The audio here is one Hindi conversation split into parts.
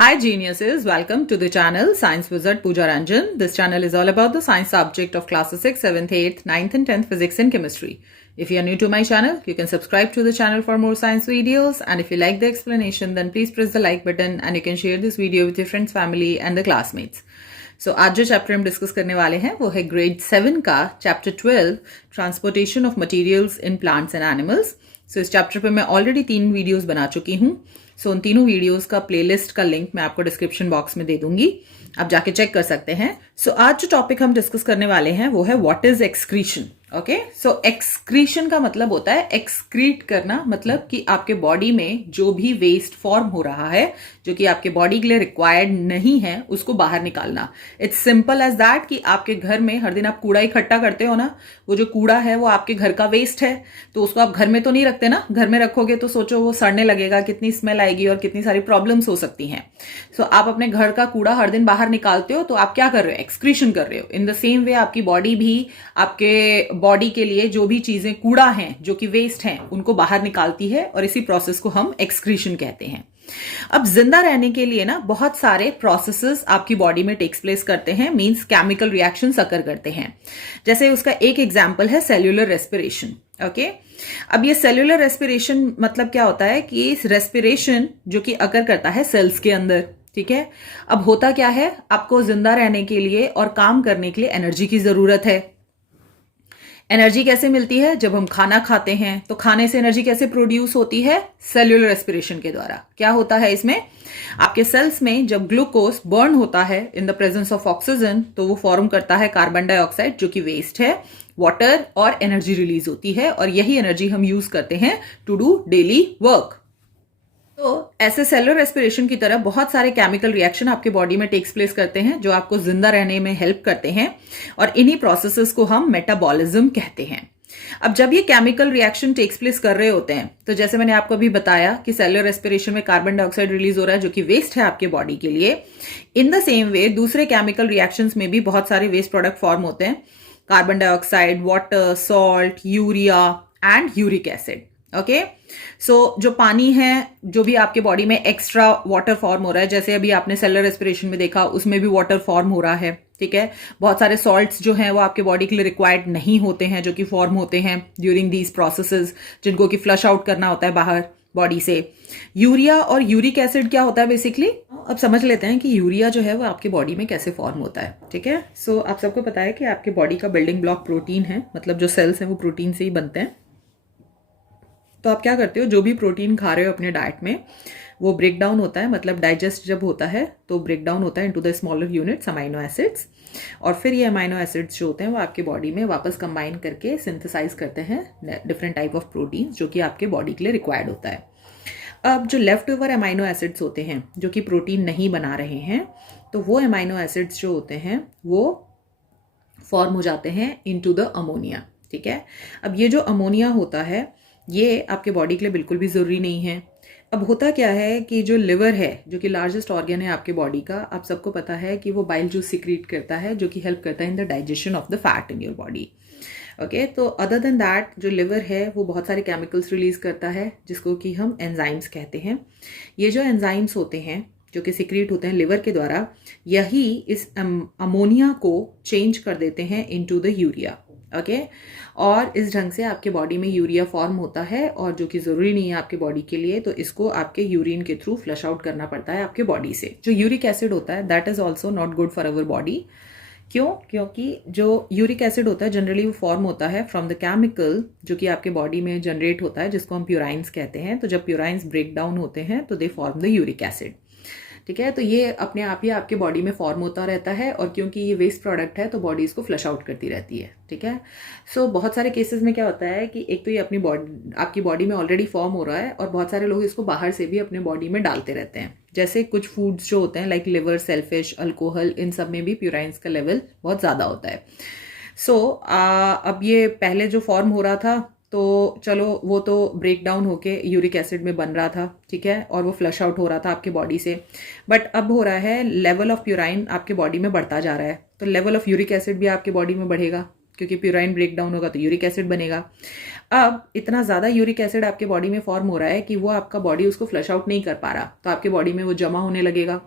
Hi geniuses, welcome to the channel Science Wizard Pooja Ranjan. This channel is all about the science subject of classes 6, 7th, 8th, 9th and 10th physics and chemistry. If you are new to my channel, you can subscribe to the channel for more science videos, and if you like the explanation then please press the like button and you can share this video with your friends, family and the classmates. So आज जो चैप्टर हम डिस्कस करने वाले हैं वो है ग्रेड 7 का chapter 12 transportation of materials in plants and animals. So इस चैप्टर पे मैं ऑलरेडी 3 वीडियोस बना चुकी हूँ. सो उन तीनों वीडियोस का प्लेलिस्ट का लिंक मैं आपको डिस्क्रिप्शन बॉक्स में दे दूंगी, आप जाके चेक कर सकते हैं. सो आज जो टॉपिक हम डिस्कस करने वाले हैं वो है what is excretion. Okay, so excretion का मतलब होता है एक्सक्रीट करना, मतलब कि आपके बॉडी में जो भी वेस्ट फॉर्म हो रहा है जो कि आपके बॉडी के लिए रिक्वायर्ड नहीं है उसको बाहर निकालना. इट्स सिंपल एज दैट कि आपके घर में हर दिन आप कूड़ा इकट्ठा करते हो ना, वो जो कूड़ा है वो आपके घर का वेस्ट है, तो उसको आप घर में तो नहीं रखते ना. घर में रखोगे तो सोचो वो सड़ने लगेगा, कितनी स्मेल आएगी और कितनी सारी प्रॉब्लम्स हो सकती हैं. सो आप अपने घर का कूड़ा हर दिन बाहर निकालते हो तो आप क्या कर रहे हो, एक्सक्रीशन कर रहे हो. इन द सेम वे आपकी बॉडी भी आपके बॉडी के लिए जो भी चीजें कूड़ा हैं जो कि वेस्ट हैं उनको बाहर निकालती है और इसी प्रोसेस को हम एक्सक्रीशन कहते हैं. अब जिंदा रहने के लिए ना बहुत सारे प्रोसेसेस आपकी बॉडी में टेक्स प्लेस करते हैं, मींस केमिकल रिएक्शंस अकर करते हैं. जैसे उसका एक एग्जांपल है सेल्यूलर रेस्पिरेशन. ओके, अब ये सेल्यूलर रेस्पिरेशन मतलब क्या होता है कि इस रेस्पिरेशन जो कि अकर करता है सेल्स के अंदर. ठीक है, अब होता क्या है, आपको जिंदा रहने के लिए और काम करने के लिए एनर्जी की जरूरत है. एनर्जी कैसे मिलती है, जब हम खाना खाते हैं तो खाने से एनर्जी कैसे प्रोड्यूस होती है, सेल्यूलर रेस्पिरेशन के द्वारा. क्या होता है इसमें, आपके सेल्स में जब ग्लूकोज बर्न होता है in the presence of oxygen तो वो फॉर्म करता है कार्बन डाइऑक्साइड जो कि वेस्ट है, वाटर और एनर्जी रिलीज होती है और यही एनर्जी हम यूज करते हैं टू डू डेली वर्क. तो ऐसे सेलुलर रेस्पिरेशन की तरह बहुत सारे केमिकल रिएक्शन आपके बॉडी में टेक्स प्लेस करते हैं जो आपको जिंदा रहने में हेल्प करते हैं और इन्हीं प्रोसेसेस को हम मेटाबॉलिज्म कहते हैं. अब जब ये केमिकल रिएक्शन टेक्स प्लेस कर रहे होते हैं तो जैसे मैंने आपको अभी बताया कि सेलुलर रेस्पिरेशन में कार्बन डाइऑक्साइड रिलीज हो रहा है जो कि वेस्ट है आपके बॉडी के लिए. इन द सेम वे दूसरे केमिकल रिएक्शंस में भी बहुत सारे वेस्ट प्रोडक्ट फॉर्म होते हैं, carbon dioxide, water, salt, urea and uric acid. Okay, so जो पानी है, जो भी आपके बॉडी में एक्स्ट्रा वाटर फॉर्म हो रहा है, जैसे अभी आपने सेलुलर रेस्पिरेशन में देखा उसमें भी वाटर फॉर्म हो रहा है. ठीक है, बहुत सारे सॉल्ट्स जो हैं वो आपके बॉडी के लिए रिक्वायर्ड नहीं होते हैं जो कि फॉर्म होते हैं ड्यूरिंग दीज प्रोसेसेस जिनको कि फ्लश आउट करना होता है बाहर बॉडी से. यूरिया और यूरिक एसिड क्या होता है बेसिकली, अब समझ लेते हैं कि यूरिया जो है वो आपके बॉडी में कैसे फॉर्म होता है. ठीक है, सो आप सबको पता है कि आपके बॉडी का बिल्डिंग ब्लॉक प्रोटीन है, मतलब जो सेल्स हैं वो प्रोटीन से ही बनते हैं. तो आप क्या करते हो, जो भी प्रोटीन खा रहे हो अपने डाइट में वो ब्रेक डाउन होता है, मतलब डाइजेस्ट जब होता है तो ब्रेक डाउन होता है into the smaller units amino acids, और फिर ये अमाइनो एसिड्स जो होते हैं वो आपके बॉडी में वापस कंबाइन करके सिंथेसाइज करते हैं डिफरेंट टाइप ऑफ प्रोटीन्स जो कि आपके बॉडी के लिए रिक्वायर्ड होता है. अब जो लेफ्ट ओवर अमाइनो एसिड्स होते हैं जो कि प्रोटीन नहीं बना रहे हैं तो वो अमाइनो एसिड्स जो होते हैं वो फॉर्म हो जाते हैं इनटू द अमोनिया. ठीक है, अब ये जो अमोनिया होता है ये आपके बॉडी के लिए बिल्कुल भी ज़रूरी नहीं है. अब होता क्या है कि जो लिवर है जो कि लार्जेस्ट ऑर्गन है आपके बॉडी का, आप सबको पता है कि वो बाइल जूस सीक्रेट करता है जो कि हेल्प करता है in the digestion of the fat in your body. Okay, तो अदर देन दैट जो लिवर है वो बहुत सारे केमिकल्स रिलीज करता है जिसको कि हम एंजाइम्स कहते हैं. ये जो एंजाइम्स होते हैं जो कि सीक्रेट होते हैं लिवर के द्वारा, यही इस अमोनिया को चेंज कर देते हैं इनटू द यूरिया. ओके, और इस ढंग से आपके बॉडी में यूरिया फॉर्म होता है और जो कि ज़रूरी नहीं है आपके बॉडी के लिए, तो इसको आपके यूरिन के थ्रू फ्लश आउट करना पड़ता है आपके बॉडी से. जो यूरिक एसिड होता है that is also not good for our body. क्यों, क्योंकि जो यूरिक एसिड होता है जनरली वो फॉर्म होता है फ्रॉम द केमिकल जो कि आपके बॉडी में जनरेट होता है जिसको हम प्यूराइंस कहते हैं. तो जब प्यूराइंस ब्रेक डाउन होते हैं तो they form the uric acid. ठीक है, तो ये अपने आप ही आपके बॉडी में फॉर्म होता रहता है और क्योंकि ये वेस्ट प्रोडक्ट है तो बॉडी इसको फ्लश आउट करती रहती है. ठीक है, सो बहुत सारे केसेस में क्या होता है कि एक तो ये अपनी बॉडी आपकी बॉडी में ऑलरेडी फॉर्म हो रहा है और बहुत सारे लोग इसको बाहर से भी अपने बॉडी में डालते रहते हैं. जैसे कुछ फूड्स जो होते हैं लाइक लिवर, सेलफिश, अल्कोहल, इन सब में भी प्यूराइंस का लेवल बहुत ज़्यादा होता है. सो अब ये पहले जो फॉर्म हो रहा था तो चलो वो तो ब्रेक डाउन होके यूरिक एसिड में बन रहा था. ठीक है, और वो फ्लश आउट हो रहा था आपके बॉडी से. बट अब हो रहा है लेवल ऑफ प्यूराइन आपके बॉडी में बढ़ता जा रहा है तो लेवल ऑफ यूरिक एसिड भी आपके बॉडी में बढ़ेगा. क्योंकि प्यूराइन ब्रेक डाउन होगा तो यूरिक एसिड बनेगा। अब इतना ज़्यादा यूरिक एसिड आपके बॉडी में फॉर्म हो रहा है कि वो आपका बॉडी उसको फ्लश आउट नहीं कर पा रहा, तो आपके बॉडी में वो जमा होने लगेगा।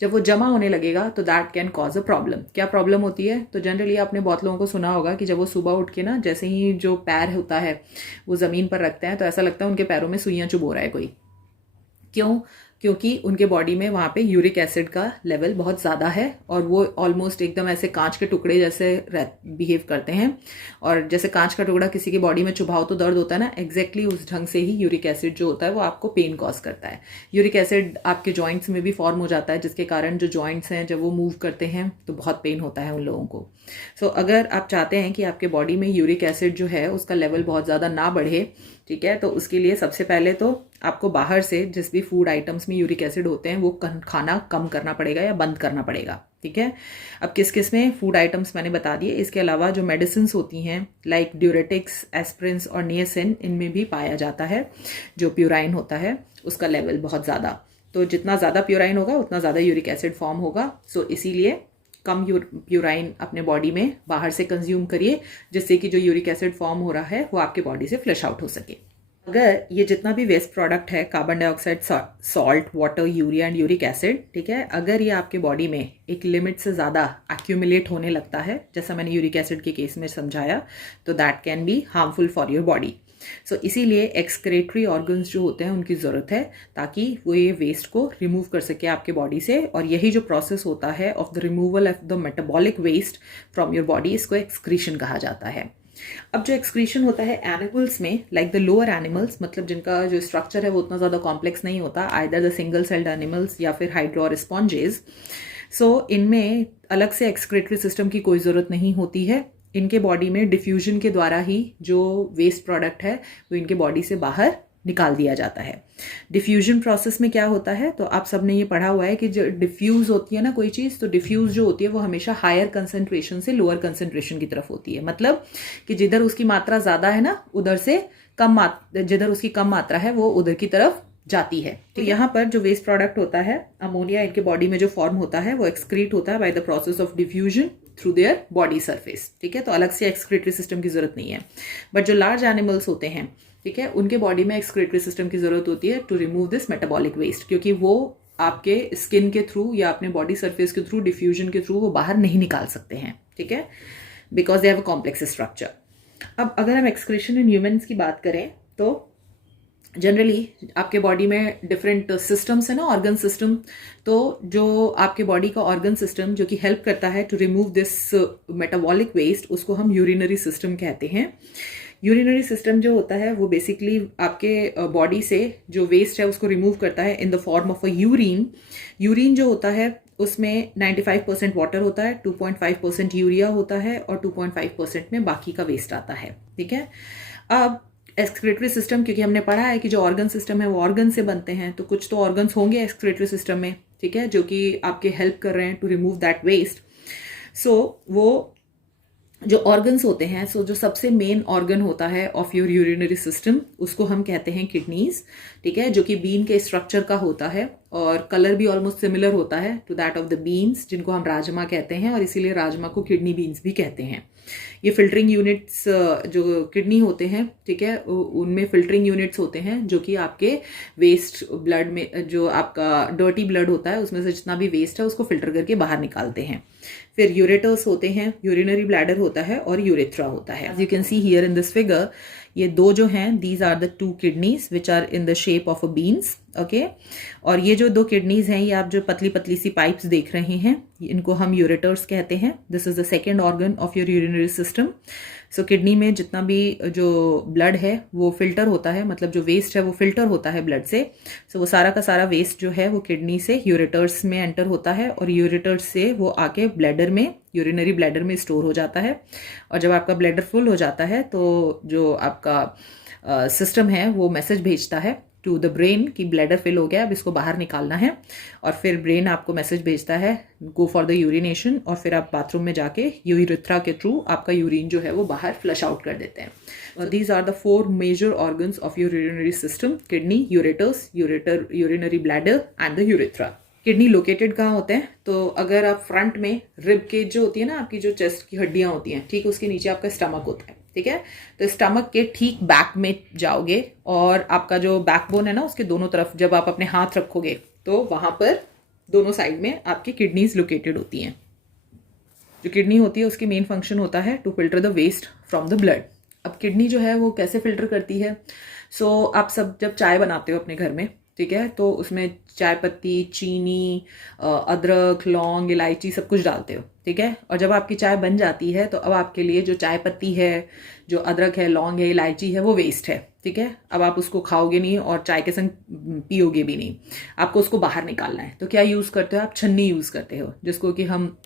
जब वो जमा होने लगेगा तो that can cause a problem. क्या प्रॉब्लम होती है? तो जनरली आपने बहुत लोगों को सुना होगा कि जब वो सुबह उठ के ना जैसे ही जो पैर होता है वो ज़मीन पर रखते हैं तो ऐसा लगता है उनके पैरों में सुइयां चुभो रहा है कोई। क्यों? क्योंकि उनके बॉडी में वहाँ पे यूरिक एसिड का लेवल बहुत ज़्यादा है और वो ऑलमोस्ट एकदम ऐसे कांच के टुकड़े जैसे बिहेव करते हैं। और जैसे कांच का टुकड़ा किसी की बॉडी में चुभाओ तो दर्द होता है ना, एग्जैक्टली उस ढंग से ही यूरिक एसिड जो होता है वो आपको पेन कॉज करता है। यूरिक एसिड आपके जॉइंट्स में भी फॉर्म हो जाता है, जिसके कारण जो जॉइंट्स हैं जब वो मूव करते हैं तो बहुत पेन होता है उन लोगों को। अगर आप चाहते हैं कि आपके बॉडी में यूरिक एसिड जो है उसका लेवल बहुत ज़्यादा ना बढ़े, ठीक है, तो उसके लिए सबसे पहले तो आपको बाहर से जिस भी फूड आइटम्स में यूरिक एसिड होते हैं वो खाना कम करना पड़ेगा या बंद करना पड़ेगा। ठीक है, अब किस किस में फूड आइटम्स मैंने बता दिए। इसके अलावा जो मेडिसिन होती हैं लाइक ड्यूरेटिक्स, एस्प्रिन और नियासिन, इनमें भी पाया जाता है जो प्यूराइन होता है उसका लेवल बहुत ज़्यादा। तो जितना ज़्यादा प्यूराइन होगा उतना ज़्यादा यूरिक एसिड फॉर्म होगा। इसीलिए कम प्यूराइन अपने बॉडी में बाहर से कंज्यूम करिए, जिससे कि जो यूरिक एसिड फॉर्म हो रहा है वो आपके बॉडी से फ्लश आउट हो सके। अगर ये जितना भी वेस्ट प्रोडक्ट है, carbon dioxide, salt, water, urea and uric acid, ठीक है, अगर ये आपके बॉडी में एक लिमिट से ज़्यादा एक्यूमुलेट होने लगता है, जैसा मैंने यूरिक एसिड के केस में समझाया, तो that can be harmful for your body. इसीलिए एक्सक्रेटरी ऑर्गन्स जो होते हैं उनकी ज़रूरत है ताकि वो ये वेस्ट को रिमूव कर सके आपके बॉडी से। और यही जो प्रोसेस होता है of the removal of the metabolic waste from your body, इसको एक्सक्रीशन कहा जाता है। अब जो एक्सक्रीशन होता है एनिमल्स में, लाइक द लोअर एनिमल्स, मतलब जिनका जो स्ट्रक्चर है वो उतना ज़्यादा कॉम्प्लेक्स नहीं होता, either the single celled animals या फिर हाइड्रो और स्पॉन्जेस, इनमें अलग से एक्सक्रेटरी सिस्टम की कोई ज़रूरत नहीं होती है। इनके बॉडी में डिफ्यूजन के द्वारा ही जो वेस्ट प्रोडक्ट है वो इनके बॉडी से बाहर निकाल दिया जाता है। डिफ्यूजन प्रोसेस में क्या होता है, तो आप सबने ये पढ़ा हुआ है कि जो डिफ्यूज होती है ना कोई चीज़, तो डिफ्यूज जो होती है वो हमेशा हायर कंसंट्रेशन से लोअर कंसंट्रेशन की तरफ होती है। मतलब कि जिधर उसकी मात्रा ज़्यादा है ना उधर से जिधर उसकी कम मात्रा है वो उधर की तरफ जाती है। तो यहाँ पर जो वेस्ट प्रोडक्ट होता है अमोनिया, इनके बॉडी में जो फॉर्म होता है वो एक्सक्रीट होता है by the process of diffusion through their body surface. ठीक है, तो अलग से एक्सक्रीटरी सिस्टम की जरूरत नहीं है। बट जो लार्ज एनिमल्स होते हैं, ठीक है, उनके बॉडी में एक्सक्रीटरी सिस्टम की जरूरत होती है to remove this metabolic waste, क्योंकि वो आपके स्किन के थ्रू या अपने बॉडी सरफेस के थ्रू, डिफ्यूजन के थ्रू वो बाहर नहीं निकाल सकते हैं। ठीक है, because they have a complex structure. अब अगर हम एक्सक्रीशन इन ह्यूमन्स की बात करें तो जनरली आपके बॉडी में डिफरेंट सिस्टम्स है ना, ऑर्गन सिस्टम। तो जो आपके बॉडी का ऑर्गन सिस्टम जो कि हेल्प करता है to remove this metabolic waste, उसको हम यूरिनरी सिस्टम कहते हैं। यूरिनरी सिस्टम जो होता है वो बेसिकली आपके बॉडी से जो वेस्ट है उसको रिमूव करता है इन the form of a urine. Urine जो होता है उसमें 95% वाटर होता है, 2.5% यूरिया होता है और 2.5% में बाकी का वेस्ट आता है। ठीक है, अब एक्सक्रीटरी सिस्टम, क्योंकि हमने पढ़ा है कि जो ऑर्गन सिस्टम है वो ऑर्गन से बनते हैं, तो कुछ तो ऑर्गन्स होंगे एक्सक्रीटरी सिस्टम में, ठीक है, जो कि आपके हेल्प कर रहे हैं टू रिमूव दैट वेस्ट। वो जो ऑर्गन्स होते हैं, जो सबसे मेन ऑर्गन होता है ऑफ योर यूरिनरी सिस्टम, उसको हम कहते हैं किडनीज। ठीक है, जो कि बीन के स्ट्रक्चर का होता है और कलर भी ऑलमोस्ट सिमिलर होता है to that of the beans, जिनको हम राजमा कहते हैं, और इसीलिए राजमा को किडनी बीन्स भी कहते हैं। ये फिल्टरिंग यूनिट्स जो किडनी होते हैं, ठीक है, उनमें फिल्टरिंग यूनिट्स होते हैं जो कि आपके वेस्ट ब्लड में, जो आपका डर्टी ब्लड होता है उसमें से जितना भी वेस्ट है उसको फिल्टर करके बाहर निकालते हैं। फिर यूरेटर्स होते हैं, यूरिनरी ब्लैडर होता है और यूरेथ्रा होता है। As you can see here in this figure, ये दो जो हैं, these are the 2 kidneys which are in the shape of a beans. Okay, और ये जो 2 किडनीज हैं, ये आप जो पतली पतली सी पाइप्स देख रहे हैं, इनको हम यूरेटर्स कहते हैं। This is the second organ of your urinary system. Kidney में जितना भी जो ब्लड है वो फिल्टर होता है, मतलब जो वेस्ट है वो फिल्टर होता है ब्लड से। वो सारा का सारा वेस्ट जो है वो किडनी से यूरेटर्स में एंटर होता है और यूरेटर्स से वो आके ब्लैडर में, यूरिनरी ब्लैडर में स्टोर हो जाता है। और जब आपका ब्लैडर फुल हो जाता है तो जो आपका सिस्टम है वो मैसेज भेजता है टू द ब्रेन कि ब्लैडर फिल हो गया, अब इसको बाहर निकालना है। और फिर ब्रेन आपको मैसेज भेजता है गो फॉर द यूरिनेशन, और फिर आप बाथरूम में जाके यूरेथ्रा के थ्रू आपका यूरिन जो है वो बाहर फ्लश आउट कर देते हैं। These are the 4 major organs of your urinary system: kidney, ureters, urinary bladder and the urethra. Kidney located कहाँ होते हैं? तो अगर आप फ्रंट में रिब केज जो होती है ना, आपकी जो चेस्ट की हड्डियां होती हैं, ठीक, उसके नीचे आपका स्टमक होता है, ठीक है। तो स्टमक के ठीक बैक में जाओगे और आपका जो बैकबोन है ना, उसके दोनों तरफ जब आप अपने हाथ रखोगे तो वहां पर दोनों साइड में आपकी किडनीज लोकेटेड होती हैं। जो किडनी होती है उसकी मेन फंक्शन होता है to filter the waste from the blood. अब किडनी जो है वो कैसे फिल्टर करती है? आप सब जब चाय बनाते हो अपने घर में, ठीक है, तो उसमें चाय पत्ती, चीनी, अदरक, लौंग, इलायची सब कुछ डालते हो, ठीक है। और जब आपकी चाय बन जाती है तो अब आपके लिए जो चाय पत्ती है, जो अदरक है, लौंग है, इलायची है, वो वेस्ट है, ठीक है। अब आप उसको खाओगे नहीं और चाय के संग पियोगे भी नहीं, आपको उसको बाहर निकालना है। तो क्या यूज़ करते हो आप? छन्नी यूज़ करते हो, जिसको कि हम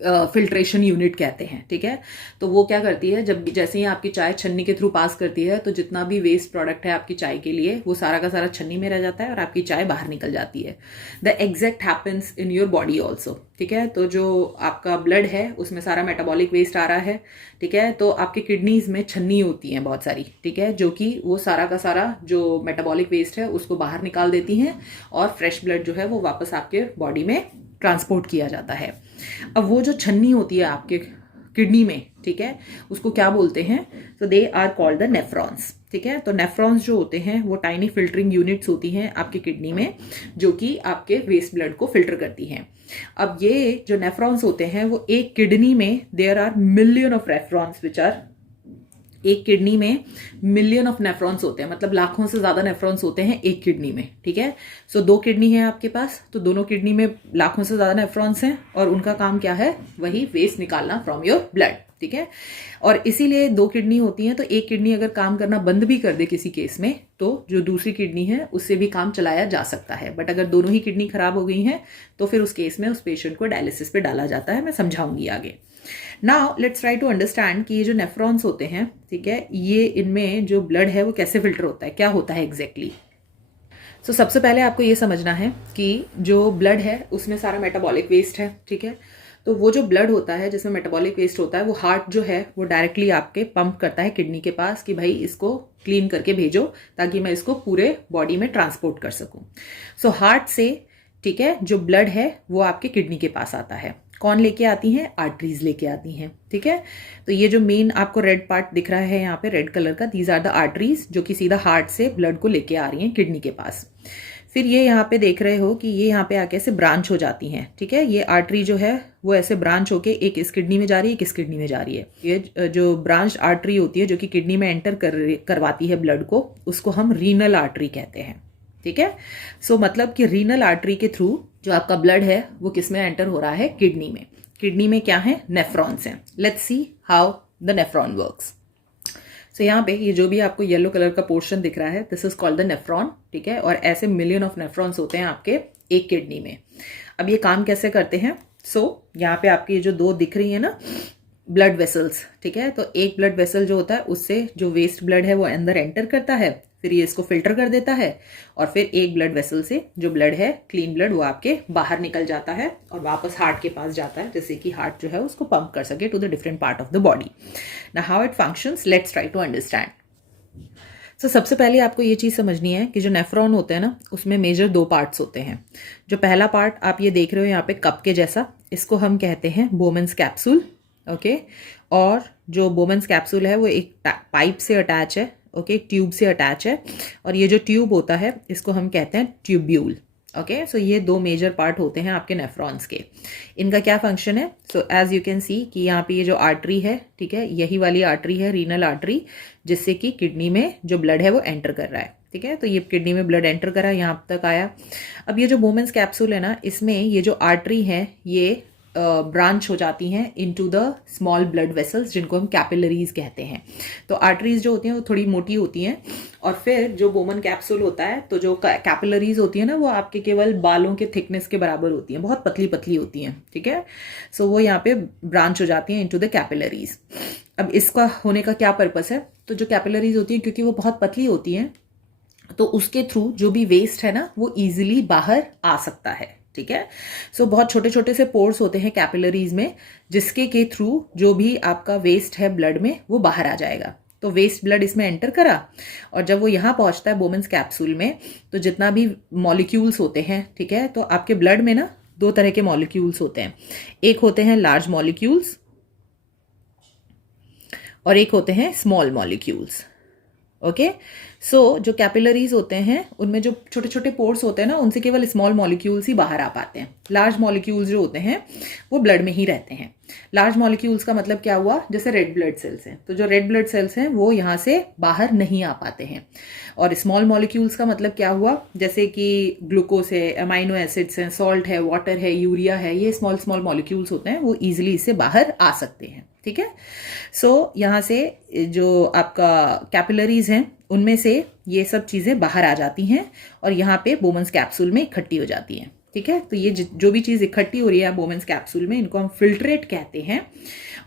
फिल्ट्रेशन यूनिट कहते हैं, ठीक है। तो वो क्या करती है, जब जैसे ही आपकी चाय छन्नी के थ्रू पास करती है तो जितना भी वेस्ट प्रोडक्ट है आपकी चाय के लिए वो सारा का सारा छन्नी में रह जाता है और आपकी चाय बाहर निकल जाती है। The exact happens in your body also, ठीक है। तो जो आपका ब्लड है उसमें सारा मेटाबॉलिक वेस्ट आ रहा है, ठीक है। तो आपकी किडनीज में छन्नी होती है बहुत सारी, ठीक है, जो कि वो सारा का सारा जो मेटाबॉलिक वेस्ट है उसको बाहर निकाल देती हैं और फ्रेश ब्लड जो है वो वापस आपके बॉडी में ट्रांसपोर्ट किया जाता है। अब वो जो छन्नी होती है आपके किडनी में, ठीक है, उसको क्या बोलते हैं? तो they are called the nephrons, ठीक है। तो नेफ्रॉन्स जो होते हैं वो टाइनी फिल्टरिंग यूनिट्स होती हैं आपकी किडनी में, जो कि आपके वेस्ट ब्लड को फिल्टर करती हैं। अब ये जो नेफ्रॉन्स होते हैं वो एक किडनी में there are million of nephrons which are, एक किडनी में मिलियन ऑफ नेफ्रॉन्स होते हैं, मतलब लाखों से ज्यादा नेफ्रॉन्स होते हैं एक किडनी में, ठीक है। दो किडनी है आपके पास, तो दोनों किडनी में लाखों से ज्यादा नेफ्रॉन्स हैं और उनका काम क्या है? वही वेस्ट निकालना फ्रॉम योर ब्लड, ठीक है। और इसीलिए दो किडनी होती हैं, तो एक किडनी अगर काम करना बंद भी कर दे किसी केस में तो जो दूसरी किडनी है उससे भी काम चलाया जा सकता है। बट अगर दोनों ही किडनी खराब हो गई हैं तो फिर उस केस में उस पेशेंट को डायलिसिस पे डाला जाता है। मैं समझाऊंगी आगे। Now let's try to understand कि ये जो नेफ्रॉन्स होते हैं, ठीक है, ये इनमें जो ब्लड है वो कैसे फिल्टर होता है, क्या होता है एग्जैक्टली। सबसे पहले आपको ये समझना है कि जो ब्लड है उसमें सारा मेटाबॉलिक वेस्ट है, ठीक है। तो वो जो ब्लड होता है जिसमें मेटाबॉलिक वेस्ट होता है वो हार्ट जो है वो डायरेक्टली आपके पंप करता है किडनी के पास कि भाई इसको क्लीन करके भेजो ताकि मैं इसको पूरे बॉडी में ट्रांसपोर्ट कर सकूं। हार्ट से, ठीक है, जो ब्लड है वो आपके किडनी के पास आता है। कौन लेके आती हैं? आर्टरीज लेके आती हैं, ठीक है। तो ये जो मेन आपको रेड पार्ट दिख रहा है यहाँ पे रेड कलर का, दीज आर द आर्टरीज जो कि सीधा हार्ट से ब्लड को लेके आ रही हैं किडनी के पास। फिर ये यहाँ पे देख रहे हो कि ये यहाँ पे आके ऐसे ब्रांच हो जाती हैं, ठीक है। ये आर्टरी जो है वो ऐसे ब्रांच होके एक इस किडनी में जा रही है, एक इस किडनी में जा रही है। ये जो ब्रांच आर्टरी होती है जो कि किडनी में एंटर करवाती है ब्लड को, उसको हम रीनल आर्टरी कहते हैं, ठीक है। मतलब कि रीनल आर्टरी के थ्रू जो आपका ब्लड है वो किस में एंटर हो रहा है? किडनी में। किडनी में क्या है? नेफ्रॉन्स हैं। Let's see how the nephron works. यहाँ पे ये जो भी आपको येलो कलर का पोर्शन दिख रहा है, this is called the nephron, ठीक है। और ऐसे मिलियन ऑफ नेफ्रॉन्स होते हैं आपके एक किडनी में। अब ये काम कैसे करते हैं? यहाँ पे आपकी जो दो दिख रही है ना ब्लड वेसल्स, ठीक है। तो एक ब्लड वेसल जो होता है उससे जो वेस्ट ब्लड है वो अंदर एंटर करता है, फिर ये इसको फिल्टर कर देता है और फिर एक ब्लड वेसल से जो ब्लड है, क्लीन ब्लड, वो आपके बाहर निकल जाता है और वापस हार्ट के पास जाता है, जैसे कि हार्ट जो है उसको पंप कर सके to the different part of the body. Now how it functions, let's try to understand. सबसे पहले आपको ये चीज समझनी है कि जो नेफ्रॉन होते हैं ना उसमें मेजर दो पार्ट्स होते हैं। जो पहला पार्ट आप ये देख रहे हो यहाँ पे कप के जैसा, इसको हम कहते हैं बोमेन्स कैप्सूल, ओके। और जो बोमेन्स कैप्सूल है वो एक पाइप से अटैच है, ओके, एक ट्यूब से अटैच है और ये जो ट्यूब होता है इसको हम कहते हैं ट्यूब्यूल, ओके। ये दो मेजर पार्ट होते हैं आपके नेफ्रॉन्स के। इनका क्या फंक्शन है? एज यू कैन सी कि यहाँ पे ये जो आर्टरी है, ठीक है, यही वाली आर्टरी है रीनल आर्टरी, जिससे कि किडनी में जो ब्लड है वो एंटर कर रहा है, ठीक है। तो ये किडनी में ब्लड एंटर करा, यहाँ तक आया। अब ये जो बोमेन्स कैप्सूल है ना, इसमें ये जो आर्टरी है ये ब्रांच हो जाती हैं into the small blood vessels, जिनको हम कैपिलरीज कहते हैं। तो आर्टरीज जो होती हैं वो थोड़ी मोटी होती हैं और फिर जो बोमन कैप्सूल होता है, तो जो कैपिलरीज होती है ना वो आपके केवल बालों के थिकनेस के बराबर होती हैं, बहुत पतली पतली होती हैं, ठीक है। वो यहाँ पे ब्रांच हो जाती हैं इनटू द कैपिलरीज। अब इसका होने का क्या पर्पस है? तो जो कैपिलरीज होती हैं क्योंकि वो बहुत पतली होती हैं तो उसके थ्रू जो भी वेस्ट है ना वो इजिली बाहर आ सकता है, ठीक है। बहुत छोटे छोटे से पोर्स होते हैं कैपिलरीज में, जिसके के थ्रू जो भी आपका वेस्ट है ब्लड में वो बाहर आ जाएगा। तो वेस्ट ब्लड इसमें एंटर करा, और जब वो यहाँ पहुंचता है बोमेंस कैप्सूल में, तो जितना भी मॉलिक्यूल्स होते हैं, ठीक है, तो आपके ब्लड में ना दो तरह के मॉलिक्यूल्स होते हैं, एक होते हैं लार्ज मॉलिक्यूल्स और एक होते हैं स्मॉल मॉलिक्यूल्स। ओके, सो जो कैपिलरीज होते हैं उनमें जो छोटे छोटे पोर्स होते हैं ना, उनसे केवल स्मॉल मॉलिक्यूल्स ही बाहर आ पाते हैं। लार्ज मॉलिक्यूल्स जो होते हैं वो ब्लड में ही रहते हैं। लार्ज मॉलिक्यूल्स का मतलब क्या हुआ, जैसे रेड ब्लड सेल्स हैं, तो जो रेड ब्लड सेल्स हैं वो यहाँ से बाहर नहीं आ पाते हैं। और स्मॉल मॉलिक्यूल्स का मतलब क्या हुआ, जैसे कि ग्लूकोज है, अमाइनो एसिड्स हैं, सॉल्ट है, वाटर है, यूरिया है, ये स्मॉल स्मॉल मॉलिक्यूल्स होते हैं, वो ईजिली इससे बाहर आ सकते हैं। ठीक है, सो यहाँ से जो आपका कैपिलरीज हैं उनमें से ये सब चीज़ें बाहर आ जाती हैं और यहाँ पे बोमेंस कैप्सूल में इकट्ठी हो जाती हैं। ठीक है, तो ये जो भी चीज़ इकट्ठी हो रही है बोमेंस कैप्सूल में, इनको हम फिल्ट्रेट कहते हैं।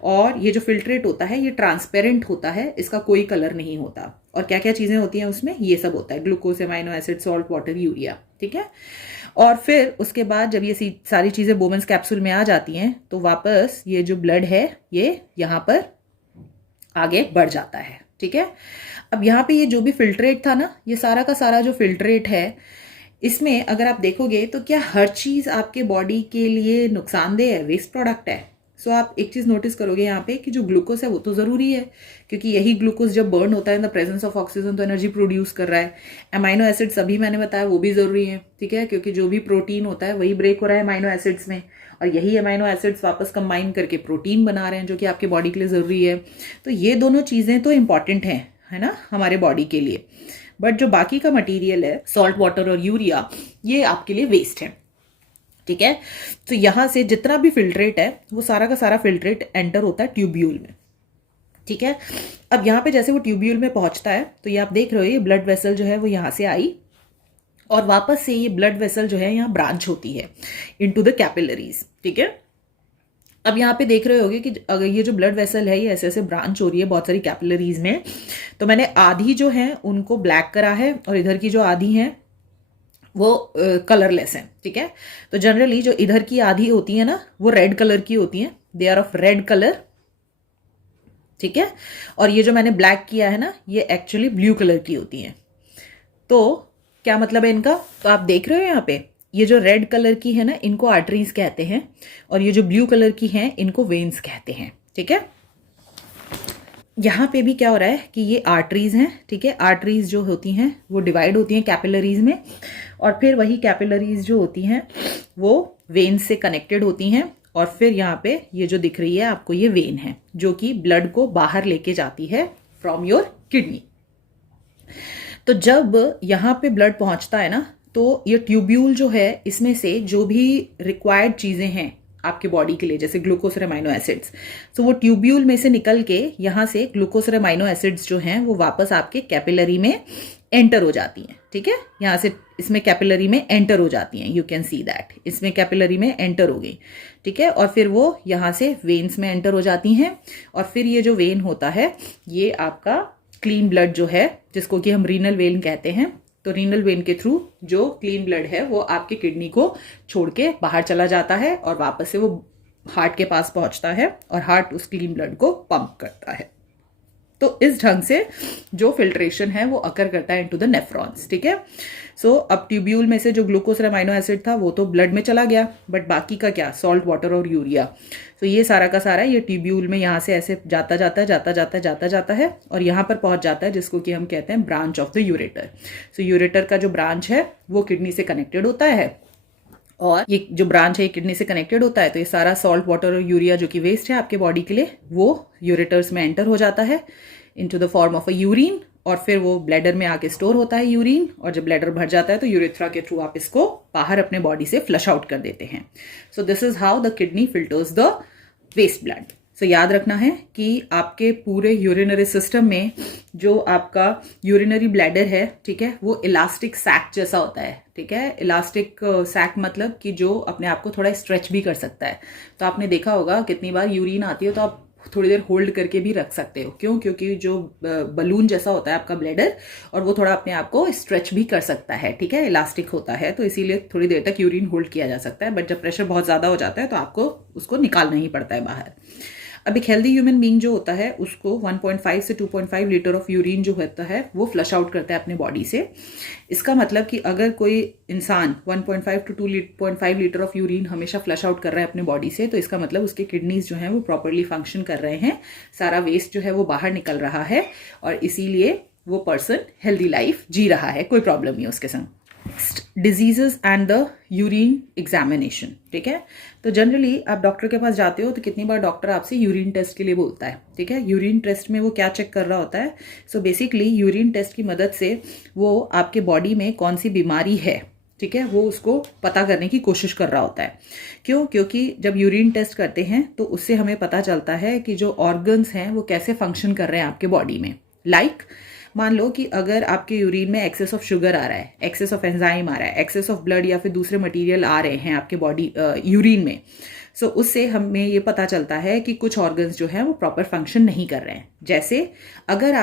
और ये जो फिल्ट्रेट होता है ये ट्रांसपेरेंट होता है, इसका कोई कलर नहीं होता। और क्या क्या चीज़ें होती हैं उसमें, ये सब होता है, glucose, amino acid, salt, water, urea. ठीक है, और फिर उसके बाद जब ये सारी चीज़ें बोमेंस कैप्सूल में आ जाती हैं तो वापस ये जो ब्लड है ये यहाँ पर आगे बढ़ जाता है। ठीक है, अब यहाँ पे ये जो भी फिल्ट्रेट था ना, ये सारा का सारा जो फिल्ट्रेट है, इसमें अगर आप देखोगे तो क्या हर चीज़ आपके बॉडी के लिए नुकसानदेह है, वेस्ट प्रोडक्ट है। सो आप एक चीज़ नोटिस करोगे यहाँ पे कि जो ग्लूकोज है वो तो ज़रूरी है, क्योंकि यही ग्लूकोज जब बर्न होता है in the presence of oxygen तो एनर्जी प्रोड्यूस कर रहा है। अमाइनो एसिड्स अभी मैंने बताया वो भी ज़रूरी है। ठीक है, क्योंकि जो भी प्रोटीन होता है वही ब्रेक हो रहा है अमाइनो एसिड्स में, और यही अमाइनो एसिड्स वापस कंबाइन करके प्रोटीन बना रहे हैं जो कि आपके बॉडी के लिए ज़रूरी है। तो ये दोनों चीज़ें तो इंपॉर्टेंट हैं, है ना, हमारे बॉडी के लिए। बट जो बाकी का मटेरियल है, सॉल्ट, वाटर और यूरिया, ये आपके लिए वेस्ट है। ठीक है, तो यहां से जितना भी फिल्ट्रेट है वो सारा का सारा फिल्ट्रेट एंटर होता है ट्यूब्यूल में। ठीक है, अब यहाँ पे जैसे वो ट्यूब्यूल में पहुंचता है तो ये आप देख रहे हो, ये ब्लड वेसल जो है वो यहां से आई और वापस से ये ब्लड वेसल जो है यहाँ ब्रांच होती है इनटू द कैपिलरीज। ठीक है, अब यहाँ पे देख रहे होगे कि अगर ये जो ब्लड वेसल है ये ऐसे ऐसे ब्रांच हो रही है बहुत सारी कैपिलरीज में, तो मैंने आधी जो है उनको ब्लैक करा है और इधर की जो आधी है वो कलरलेस है। ठीक है, तो जनरली जो इधर की आधी होती है ना वो रेड कलर की होती है, they are of red colour. ठीक है, और ये जो मैंने ब्लैक किया है ना ये एक्चुअली ब्लू कलर की होती है। तो क्या मतलब है इनका, तो आप देख रहे हो यहाँ पे ये जो रेड कलर की है ना इनको आर्टरीज कहते हैं, और ये जो ब्लू कलर की हैं इनको वेन्स कहते हैं। ठीक है, यहाँ पे भी क्या हो रहा है कि ये आर्टरीज हैं। ठीक है, आर्टरीज जो होती हैं वो डिवाइड होती हैं कैपिलरीज में, और फिर वही कैपिलरीज जो होती हैं वो वेन्स से कनेक्टेड होती हैं, और फिर यहाँ पे ये जो दिख रही है आपको ये वेन है जो कि ब्लड को बाहर लेके जाती है फ्रॉम योर किडनी। तो जब यहाँ पे ब्लड पहुंचता है ना तो ये ट्यूब्यूल जो है इसमें से जो भी रिक्वायर्ड चीजें हैं आपके बॉडी के लिए, जैसे ग्लूकोज और अमाइनो एसिड्स, तो वो ट्यूब्यूल में से निकल के यहाँ से ग्लूकोज और अमाइनो एसिड्स जो हैं वो वापस आपके कैपिलरी में एंटर हो जाती हैं। ठीक है, यहाँ से इसमें कैपिलरी में एंटर हो जाती हैं, यू कैन सी दैट इसमें कैपिलरी में एंटर हो गई। ठीक है, और फिर वो यहाँ से वेन्स में एंटर हो जाती हैं, और फिर ये जो वेन होता है ये आपका क्लीन ब्लड जो है जिसको कि हम रीनल वेन कहते हैं, तो रीनल वेन के थ्रू जो क्लीन ब्लड है वो आपके किडनी को छोड़ के बाहर चला जाता है और वापस से वो हार्ट के पास पहुंचता है और हार्ट उस क्लीन ब्लड को पंप करता है। तो इस ढंग से जो फिल्ट्रेशन है वो अकर करता है इनटू द नेफ्रॉन्स। ठीक है, सो अब ट्यूब्यूल में से जो ग्लूकोज और अमाइनो एसिड था वो तो ब्लड में चला गया, बट बाकी का क्या, सॉल्ट, वाटर और यूरिया, तो ये सारा का सारा ये ट्यूब्यूल में यहाँ से ऐसे जाता जाता है और यहाँ पर पहुंच जाता है जिसको कि हम कहते हैं branch of the ureter. So ureter का जो ब्रांच है वो किडनी से कनेक्टेड होता है, और ये जो ब्रांच है किडनी से कनेक्टेड होता है, तो ये सारा सॉल्ट, वाटर और यूरिया जो कि वेस्ट है आपके बॉडी के लिए वो यूरेटर्स में एंटर हो जाता है into the form of a urine, और फिर वो ब्लैडर में आके स्टोर होता है यूरिन, और जब ब्लैडर भर जाता है तो यूरेथ्रा के थ्रू आप इसको बाहर अपने बॉडी से फ्लश आउट कर देते हैं। So this is how the kidney filters the waste blood. So याद रखना है कि आपके पूरे यूरिनरी सिस्टम में जो आपका यूरिनरी ब्लैडर है, ठीक है, वो इलास्टिक सैक जैसा होता है। ठीक है, इलास्टिक सैक मतलब कि जो अपने आप को थोड़ा स्ट्रेच भी कर सकता है। तो आपने देखा होगा कितनी बार यूरिन आती है तो आप थोड़ी देर होल्ड करके भी रख सकते हो। क्यों? क्योंकि जो बलून जैसा होता है आपका ब्लैडर, और वो थोड़ा अपने आप को स्ट्रेच भी कर सकता है। ठीक है, इलास्टिक होता है, तो इसीलिए थोड़ी देर तक यूरिन होल्ड किया जा सकता है, बट जब प्रेशर बहुत ज़्यादा हो जाता है तो आपको उसको निकालना ही पड़ता है बाहर। अब एक हेल्दी ह्यूमन बीइंग जो होता है उसको 1.5 से 2.5 लीटर ऑफ यूरिन जो होता है वो फ्लश आउट करता है अपने बॉडी से। इसका मतलब कि अगर कोई इंसान 1.5 टू 2.5 लीटर ऑफ यूरिन हमेशा फ्लश आउट कर रहा है अपने बॉडी से, तो इसका मतलब उसके किडनीज जो हैं वो प्रॉपरली फंक्शन कर रहे हैं, सारा वेस्ट जो है वो बाहर निकल रहा है और इसीलिए वो पर्सन हेल्दी लाइफ जी रहा है, कोई प्रॉब्लम नहीं है उसके संग। Diseases and the urine examination, ठीक है। तो जनरली आप डॉक्टर के पास जाते हो तो कितनी बार डॉक्टर आपसे यूरिन टेस्ट के लिए बोलता है, ठीक है। यूरिन टेस्ट में वो क्या चेक कर रहा होता है? सो बेसिकली यूरिन टेस्ट की मदद से वो आपके बॉडी में कौन सी बीमारी है, ठीक है, वो उसको पता करने की कोशिश कर रहा होता है। क्यों? क्योंकि जब यूरिन टेस्ट करते हैं तो उससे हमें पता चलता है कि जो ऑर्गन्स हैं वो कैसे फंक्शन कर रहे हैं आपके बॉडी में। मान लो कि अगर आपके यूरिन में एक्सेस ऑफ शुगर आ रहा है, एक्सेस ऑफ एंजाइम आ रहा है, एक्सेस ऑफ ब्लड या फिर दूसरे मटेरियल आ रहे हैं आपके बॉडी यूरिन में, सो उससे हमें ये पता चलता है कि कुछ ऑर्गन्स जो हैं वो प्रॉपर फंक्शन नहीं कर रहे हैं। जैसे अगर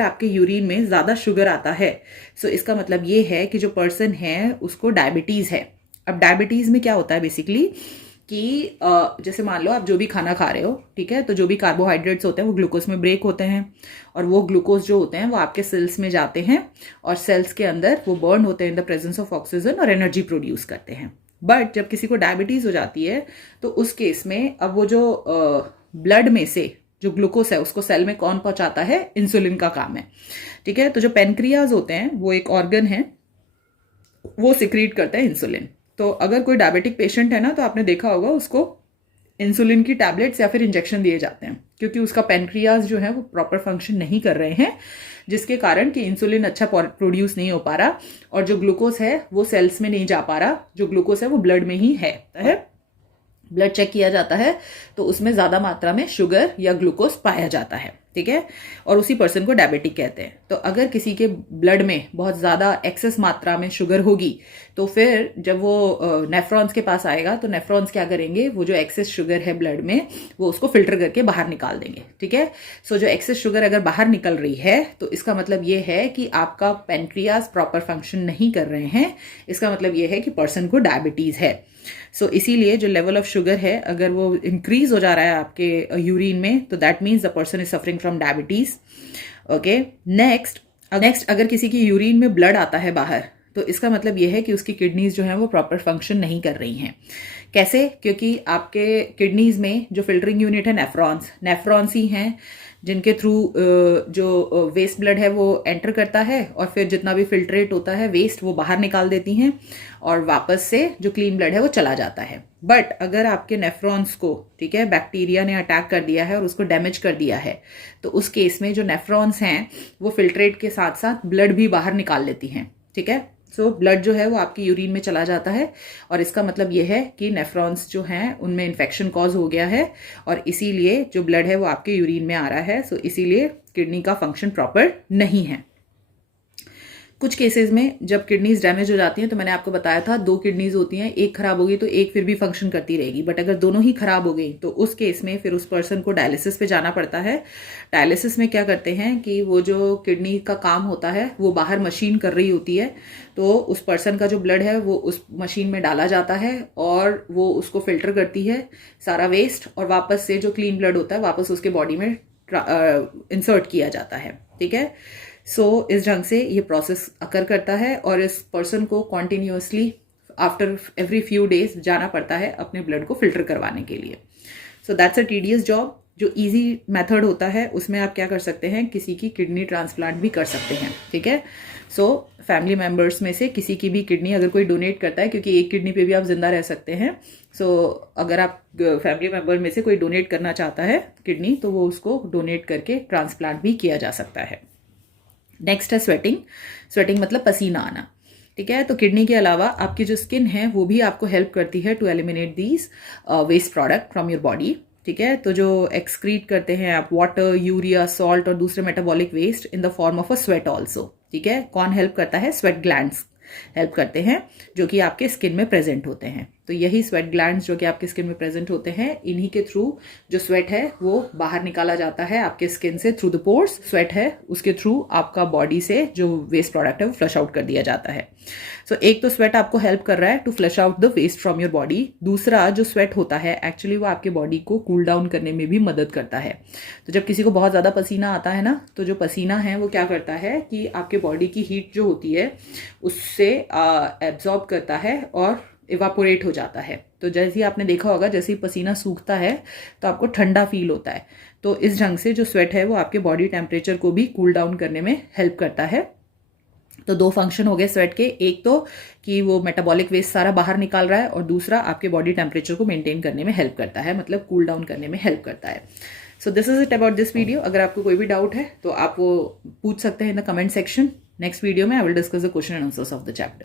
आपके यूरिन में ज़्यादा शुगर आता है, सो इसका मतलब ये है कि जो पर्सन है उसको डायबिटीज़ है। अब डायबिटीज़ में क्या होता है बेसिकली कि जैसे मान लो आप जो भी खाना खा रहे हो, ठीक है, तो जो भी कार्बोहाइड्रेट्स होते हैं वो ग्लूकोज में ब्रेक होते हैं और वो ग्लूकोज जो होते हैं वो आपके सेल्स में जाते हैं और सेल्स के अंदर वो बर्न होते हैं in the presence of oxygen और एनर्जी प्रोड्यूस करते हैं। बट जब किसी को डायबिटीज हो जाती है तो उस केस में अब वो जो ब्लड में से जो ग्लूकोज है उसको सेल में कौन पहुंचाता है? इंसुलिन का काम है, ठीक है। तो जो पेनक्रियाज होते हैं वो एक ऑर्गन है, वो सिक्रीट करता है इंसुलिन। तो अगर कोई डायबिटिक पेशेंट है ना तो आपने देखा होगा उसको इंसुलिन की टैबलेट्स या फिर इंजेक्शन दिए जाते हैं क्योंकि उसका पेनक्रियाज जो है वो प्रॉपर फंक्शन नहीं कर रहे हैं, जिसके कारण कि इंसुलिन अच्छा प्रोड्यूस नहीं हो पा रहा और जो ग्लूकोज है वो सेल्स में नहीं जा पा रहा, जो ग्लूकोज है वो ब्लड में ही है। ब्लड चेक किया जाता है तो उसमें ज़्यादा मात्रा में शुगर या ग्लूकोज पाया जाता है, ठीक है, और उसी पर्सन को डायबिटिक कहते हैं। तो अगर किसी के ब्लड में बहुत ज़्यादा एक्सेस मात्रा में शुगर होगी तो फिर जब वो नेफ्रॉन्स के पास आएगा तो नेफ्रॉन्स क्या करेंगे? वो जो एक्सेस शुगर है ब्लड में वो उसको फिल्टर करके बाहर निकाल देंगे, ठीक है। सो जो एक्सेस शुगर अगर बाहर निकल रही है तो इसका मतलब ये है कि आपका पेनक्रियाज प्रॉपर फंक्शन नहीं कर रहे हैं, इसका मतलब ये है कि पर्सन को डायबिटीज़ है। सो इसीलिए जो लेवल ऑफ शुगर है अगर वो इंक्रीज हो जा रहा है आपके यूरिन में तो that means the person is suffering from diabetes. Okay, next अगर किसी की यूरिन में ब्लड आता है बाहर तो इसका मतलब ये है कि उसकी किडनीज जो है वो प्रॉपर फंक्शन नहीं कर रही हैं। कैसे? क्योंकि आपके किडनीज में जो फिल्टरिंग यूनिट है नेफ्रॉन्स ही हैं जिनके थ्रू जो वेस्ट ब्लड है वो एंटर करता है और फिर जितना भी फिल्ट्रेट होता है वेस्ट वो बाहर निकाल देती हैं और वापस से जो क्लीन ब्लड है वो चला जाता है। बट अगर आपके नेफ्रॉन्स को, ठीक है, बैक्टीरिया ने अटैक कर दिया है और उसको डैमेज कर दिया है तो उस केस में जो नेफ्रॉन्स हैं वो फिल्ट्रेट के साथ साथ ब्लड भी बाहर निकाल लेती हैं, ठीक है। सो ब्लड जो है वो आपकी यूरिन में चला जाता है और इसका मतलब ये है कि नेफ्रॉन्स जो हैं उनमें इन्फेक्शन कॉज हो गया है और इसीलिए जो ब्लड है वो आपके यूरिन में आ रहा है। सो इसीलिए किडनी का फंक्शन प्रॉपर नहीं है। कुछ केसेस में जब किडनीज डैमेज हो जाती हैं तो मैंने आपको बताया था 2 किडनीज होती हैं, एक खराब होगी तो एक फिर भी फंक्शन करती रहेगी, बट अगर दोनों ही खराब हो गई तो उस केस में फिर उस पर्सन को डायलिसिस पे जाना पड़ता है। डायलिसिस में क्या करते हैं कि वो जो किडनी का काम होता है वो बाहर मशीन कर रही होती है, तो उस पर्सन का जो ब्लड है वो उस मशीन में डाला जाता है और वो उसको फिल्टर करती है सारा वेस्ट और वापस से जो क्लीन ब्लड होता है वापस उसके बॉडी में इंसर्ट किया जाता है, ठीक है। सो इस ढंग से ये प्रोसेस अकर करता है और इस पर्सन को continuously after every few days जाना पड़ता है अपने ब्लड को फिल्टर करवाने के लिए। So that's a tedious job. जो इजी मेथड होता है उसमें आप क्या कर सकते हैं, किसी की किडनी ट्रांसप्लांट भी कर सकते हैं, ठीक है। सो फैमिली मेम्बर्स में से किसी की भी किडनी अगर कोई डोनेट करता है, क्योंकि एक किडनी पे भी आप जिंदा रह सकते हैं, सो अगर आप फैमिली मेम्बर में से कोई डोनेट करना चाहता है किडनी तो वो उसको डोनेट करके ट्रांसप्लांट भी किया जा सकता है। नेक्स्ट है स्वेटिंग मतलब पसीना आना, ठीक है। तो किडनी के अलावा आपकी जो स्किन है वो भी आपको हेल्प करती है to eliminate these waste product from your body, ठीक है। तो जो एक्सक्रीट करते हैं आप वाटर, यूरिया, सॉल्ट और दूसरे metabolic waste in the form of a sweat also, ठीक है। कौन हेल्प करता है? स्वेट ग्लैंड्स हेल्प करते हैं जो कि आपके स्किन में प्रेजेंट होते हैं। तो यही स्वेट ग्लैंड्स जो कि आपकी स्किन में प्रेजेंट होते हैं, इन्हीं के थ्रू जो स्वेट है वो बाहर निकाला जाता है आपके स्किन से थ्रू द पोर्स। स्वेट है उसके थ्रू आपका बॉडी से जो वेस्ट प्रोडक्ट है वो फ्लश आउट कर दिया जाता है। सो एक तो स्वेट आपको हेल्प कर रहा है to flush out the waste from your body. दूसरा जो स्वेट होता है एक्चुअली वो आपके बॉडी को कूल डाउन करने में भी मदद करता है। तो जब किसी को बहुत ज़्यादा पसीना आता है ना, तो जो पसीना है वो क्या करता है कि आपके बॉडी की हीट जो होती है उससे एब्जॉर्ब करता है और इवापोरेट हो जाता है। तो जैसे ही आपने देखा होगा, जैसे ही पसीना सूखता है तो आपको ठंडा फील होता है। तो इस ढंग से जो स्वेट है वो आपके बॉडी टेम्परेचर को भी कूल डाउन करने में हेल्प करता है। तो दो फंक्शन हो गए स्वेट के, एक तो कि वो मेटाबॉलिक वेस्ट सारा बाहर निकाल रहा है, और दूसरा आपके बॉडी टेम्परेचर को मेंटेन करने में हेल्प करता है, मतलब कूल डाउन करने में हेल्प करता है। सो this is it about this video. अगर आपको कोई भी डाउट है तो आप वो पूछ सकते हैं in the comment section. Next video में I will discuss the question and answers of the chapter.